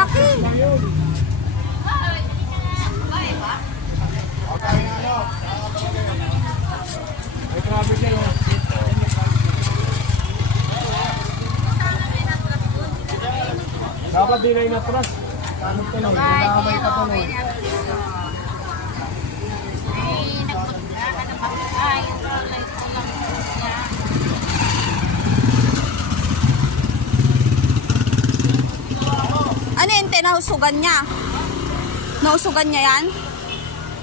laki. Dapat di na inatras. Ano ito nung? Nakabay ka ito nung. Ano yun, nahusugan niya? Nahusugan niya yan?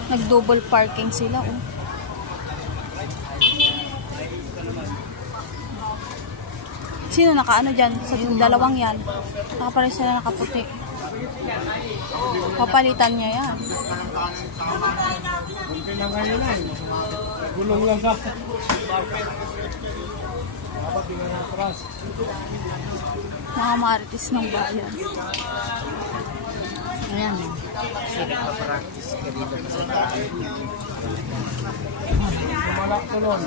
Nag-double parking sila, oh. Sino nakaano dyan? Sa dalawang yan. Nakapares sila nakaputi. Papalitan niya yan. Kunti lang kayo na eh. Gulong lang sa... Dapat di na inatras. Mga marites ng bayan. Ayan. Practice ka dito sa tayo. Tumalak tulon.